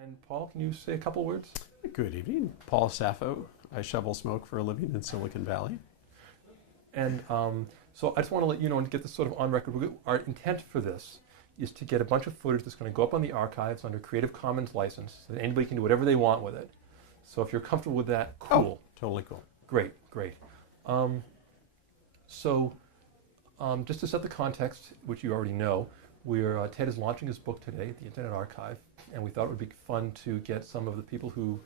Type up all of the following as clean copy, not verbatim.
And Paul, can you say a couple words? Good evening. Paul Saffo. I shovel smoke for a living in Silicon Valley. And so I just want to let you know and get this sort of on record. Our intent for this is to get a bunch of footage that's going to go up on the archives under Creative Commons license, so that anybody can do whatever they want with it. So if you're comfortable with that, cool. Oh, totally cool. Great, great. Just to set the context, which you already know, Ted is launching his book today at the Internet Archive, and we thought it would be fun to get some of the people who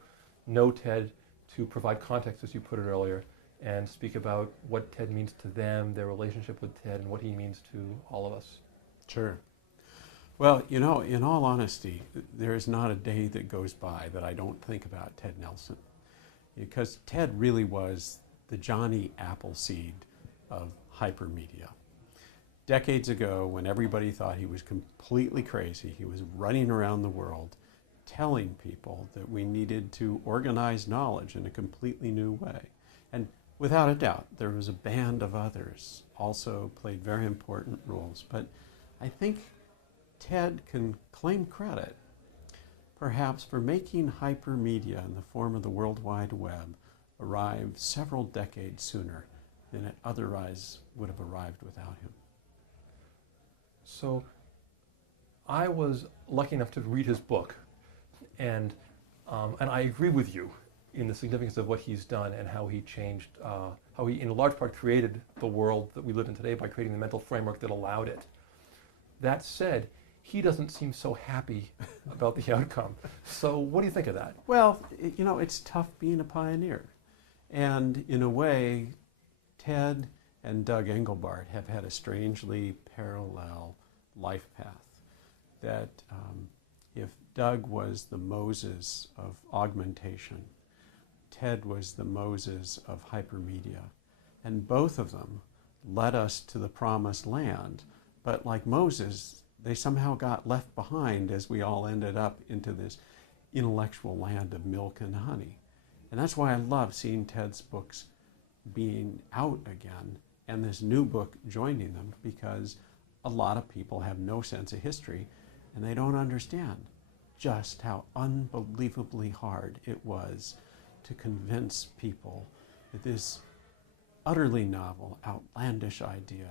know Ted to provide context, as you put it earlier, and speak about what Ted means to them, their relationship with Ted, and what he means to all of us. Sure. Well, you know, in all honesty, there is not a day that goes by that I don't think about Ted Nelson, because Ted really was the Johnny Appleseed of hypermedia. Decades ago, when everybody thought he was completely crazy, he was running around the world telling people that we needed to organize knowledge in a completely new way. And without a doubt, there was a band of others also played very important roles. But I think Ted can claim credit, perhaps, for making hypermedia in the form of the World Wide Web arrive several decades sooner than it otherwise would have arrived without him. So I was lucky enough to read his book, and I agree with you in the significance of what he's done and how he changed, how he in large part created the world that we live in today by creating the mental framework that allowed it. That said, he doesn't seem so happy about the outcome. So what do you think of that? Well, you know, it's tough being a pioneer. And in a way, Ted and Doug Engelbart have had a strangely parallel life path. That if Doug was the Moses of augmentation, Ted was the Moses of hypermedia. And both of them led us to the promised land. But like Moses, they somehow got left behind as we all ended up into this intellectual land of milk and honey. And that's why I love seeing Ted's books being out again and this new book joining them, because a lot of people have no sense of history and they don't understand just how unbelievably hard it was to convince people that this utterly novel, outlandish idea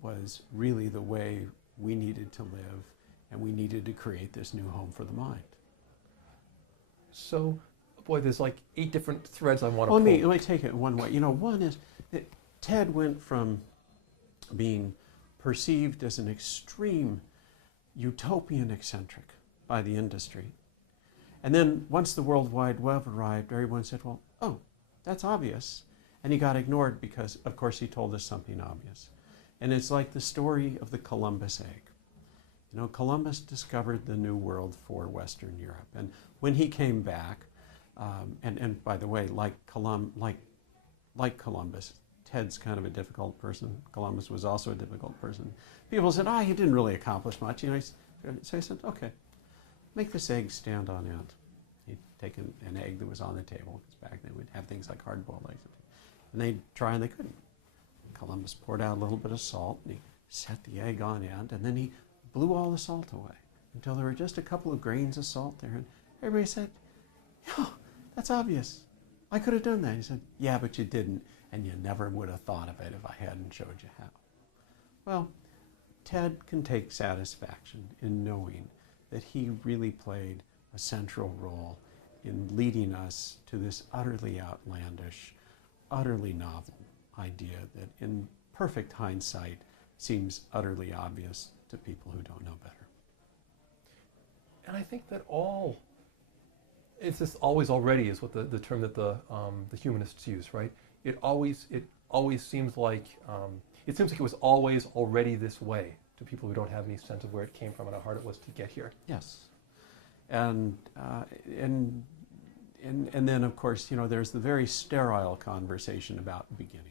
was really the way we needed to live, and we needed to create this new home for the mind. So, boy, there's like 8 different threads I want to Well, pull. let me take it one way. You know, one is that Ted went from being perceived as an extreme utopian eccentric by the industry. And then once the World Wide Web arrived, everyone said, well, oh, that's obvious. And he got ignored because, of course, he told us something obvious. And it's like the story of the Columbus egg. You know, Columbus discovered the New World for Western Europe. And when he came back, and by the way, like Columbus, Ted's kind of a difficult person. Columbus was also a difficult person. People said, he didn't really accomplish much. You know, so I said, okay, make this egg stand on end. He'd take an egg that was on the table, because back then we'd have things like hard-boiled eggs. And they'd try and they couldn't. Columbus poured out a little bit of salt, and he set the egg on end, and then he blew all the salt away until there were just a couple of grains of salt there. And everybody said, yeah, that's obvious. I could have done that. He said, yeah, but you didn't, and you never would have thought of it if I hadn't showed you how. Well, Ted can take satisfaction in knowing that he really played a central role in leading us to this utterly outlandish, utterly novel idea that in perfect hindsight seems utterly obvious to people who don't know better. And I think that it's just always already is what the term that the humanists use, right? It always seems like it was always already this way to people who don't have any sense of where it came from and how hard it was to get here. Yes, and then of course, you know, there's the very sterile conversation about beginnings.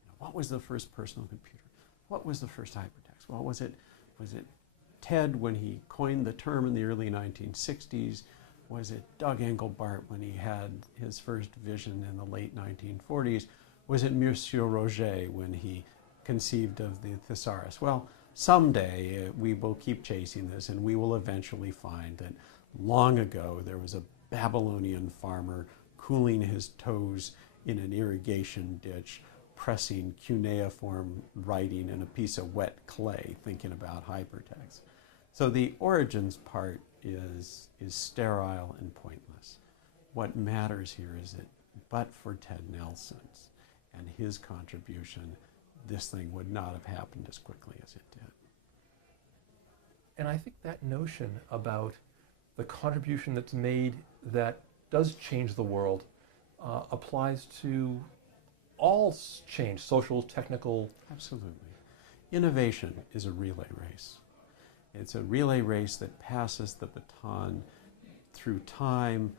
You know, what was the first personal computer? What was the first hypertext? Well, was it Ted when he coined the term in the early 1960s? Was it Doug Engelbart when he had his first vision in the late 1940s? Was it Monsieur Roget when he conceived of the thesaurus? Well, someday we will keep chasing this, and we will eventually find that Long ago, there was a Babylonian farmer cooling his toes in an irrigation ditch, pressing cuneiform writing in a piece of wet clay, thinking about hypertext. So the origins part is sterile and pointless. What matters here is that but for Ted Nelson's and his contribution, this thing would not have happened as quickly as it did. And I think that notion about the contribution that's made that does change the world applies to all change, social, technical. Absolutely. Innovation is a relay race. It's a relay race that passes the baton through time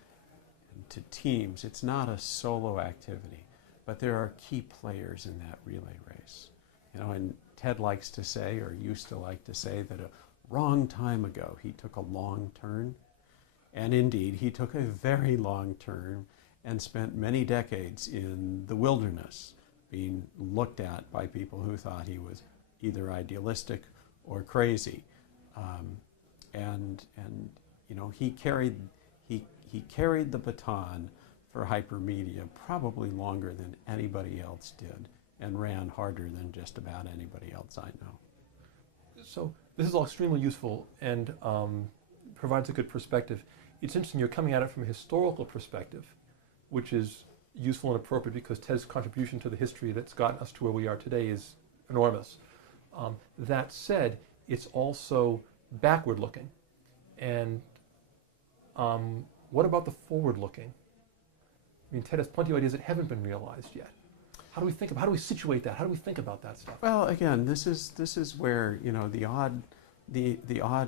and to teams. It's not a solo activity, but there are key players in that relay race. You know, and Ted likes to say, or used to like to say, that a wrong time ago he took a long turn. And indeed, he took a very long turn and spent many decades in the wilderness, being looked at by people who thought he was either idealistic or crazy. And you know, he carried the baton for hypermedia probably longer than anybody else did, and ran harder than just about anybody else I know. So this is all extremely useful and provides a good perspective. It's interesting, you're coming at it from a historical perspective, which is useful and appropriate because Ted's contribution to the history that's gotten us to where we are today is enormous. That said, it's also backward looking. And what about the forward looking? I mean, Ted has plenty of ideas that haven't been realized yet. How do we situate that? How do we think about that stuff? Well, again, this is where, you know, the odd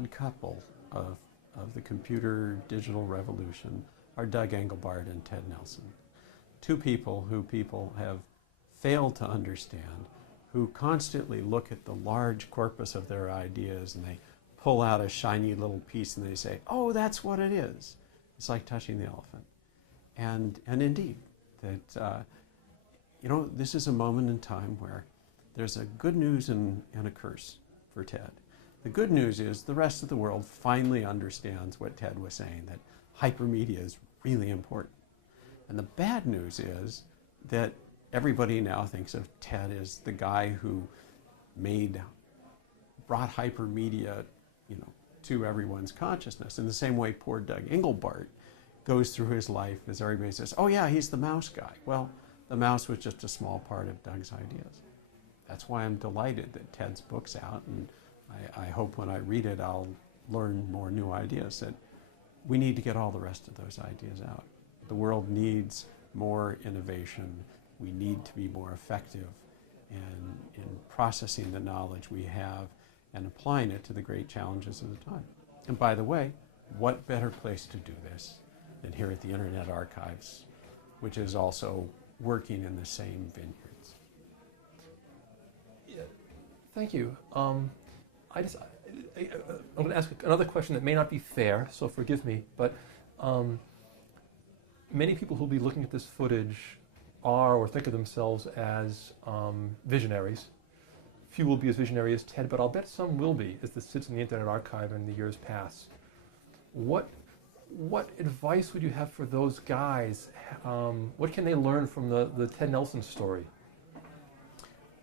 couple of the computer digital revolution are Doug Engelbart and Ted Nelson. Two people who people have failed to understand, who constantly look at the large corpus of their ideas and they pull out a shiny little piece and they say, oh, that's what it is. It's like touching the elephant. And indeed, that you know, this is a moment in time where there's a good news and a curse for Ted. The good news is the rest of the world finally understands what Ted was saying, that hypermedia is really important. And the bad news is that everybody now thinks of Ted as the guy who brought hypermedia, you know, to everyone's consciousness. In the same way poor Doug Engelbart goes through his life as everybody says, oh yeah, he's the mouse guy. Well, the mouse was just a small part of Doug's ideas. That's why I'm delighted that Ted's book's out, and I hope when I read it I'll learn more new ideas, that we need to get all the rest of those ideas out. The world needs more innovation. We need to be more effective in processing the knowledge we have and applying it to the great challenges of the time. And by the way, what better place to do this than here at the Internet Archives, which is also working in the same vineyards. Yeah, thank you. I'm going to ask another question that may not be fair, so forgive me, but many people who will be looking at this footage are or think of themselves as visionaries. Few will be as visionary as Ted, but I'll bet some will be as this sits in the Internet Archive in the years past. What advice would you have for those guys? What can they learn from the Ted Nelson story?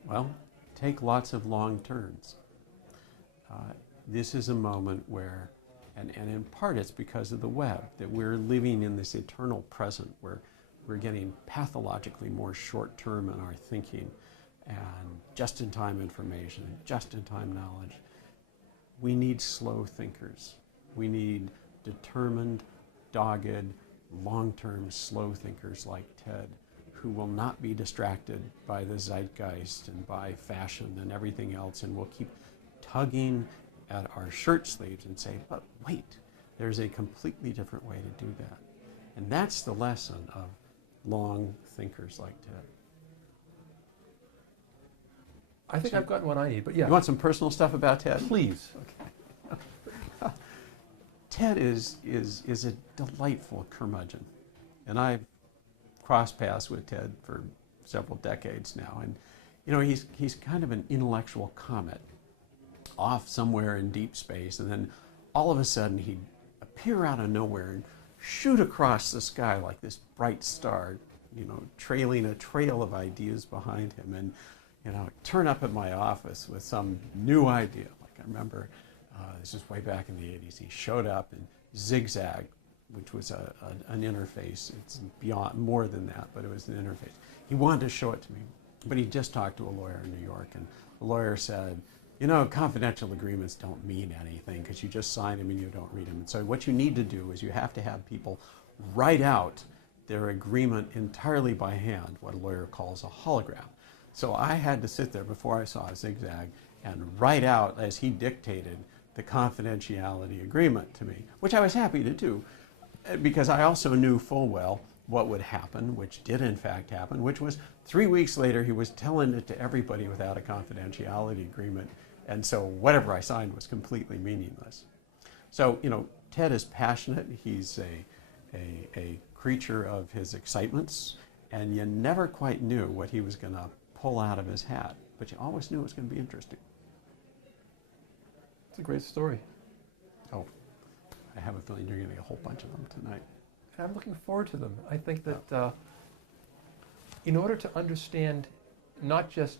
Well, take lots of long turns. This is a moment where, and in part it's because of the web, that we're living in this eternal present where we're getting pathologically more short-term in our thinking and just-in-time information, just-in-time knowledge. We need slow thinkers. We need determined, dogged, long-term slow thinkers like Ted, who will not be distracted by the zeitgeist and by fashion and everything else, and will keep tugging at our shirt sleeves and say, but wait, there's a completely different way to do that. And that's the lesson of long thinkers like Ted. I think I've gotten what I need, but yeah. You want some personal stuff about Ted? Please. Okay. Ted is a delightful curmudgeon. And I've crossed paths with Ted for several decades now. And, you know, he's kind of an intellectual comet off somewhere in deep space. And then all of a sudden he'd appear out of nowhere and shoot across the sky like this bright star, trailing a trail of ideas behind him, and turn up at my office with some new idea. Like I remember, this is way back in the 80s, he showed up and Zigzag, which was an interface. It's beyond more than that, but it was an interface. He wanted to show it to me, but he just talked to a lawyer in New York, and the lawyer said, confidential agreements don't mean anything because you just sign them and you don't read them. And so what you need to do is you have to have people write out their agreement entirely by hand, what a lawyer calls a hologram. So I had to sit there before I saw a Zigzag and write out, as he dictated, the confidentiality agreement to me, which I was happy to do because I also knew full well what would happen, which did in fact happen, which was 3 weeks later he was telling it to everybody without a confidentiality agreement, and so whatever I signed was completely meaningless. So, Ted is passionate. He's a creature of his excitements, and you never quite knew what he was going to pull out of his hat, but you always knew it was going to be interesting. It's a great story. Oh, I have a feeling you're getting a whole bunch of them tonight. And I'm looking forward to them. I think that in order to understand not just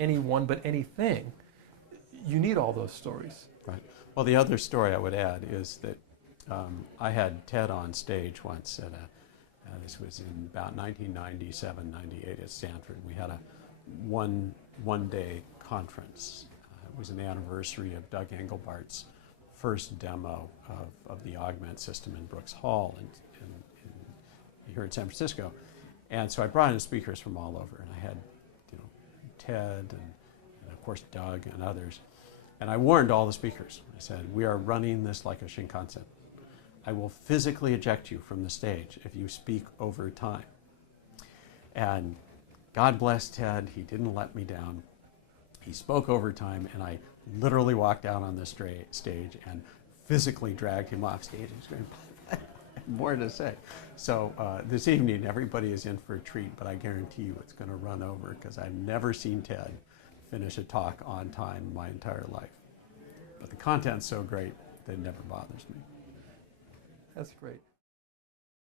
anyone, but anything, you need all those stories. Right. Well, the other story I would add is that I had Ted on stage once at this was in about 1997, 98 at Stanford. We had a one-day conference. It was an anniversary of Doug Engelbart's first demo of the augment system in Brooks Hall here in San Francisco. And so I brought in speakers from all over, and I had Ted and of course Doug and others. And I warned all the speakers. I said, we are running this like a Shinkansen. I will physically eject you from the stage if you speak over time. And God bless Ted, he didn't let me down. He spoke over time, and I literally walked out on the stage and physically dragged him off stage. He was going, more to say. So this evening, everybody is in for a treat, but I guarantee you it's going to run over because I've never seen Ted finish a talk on time my entire life. But the content's so great that it never bothers me. That's great.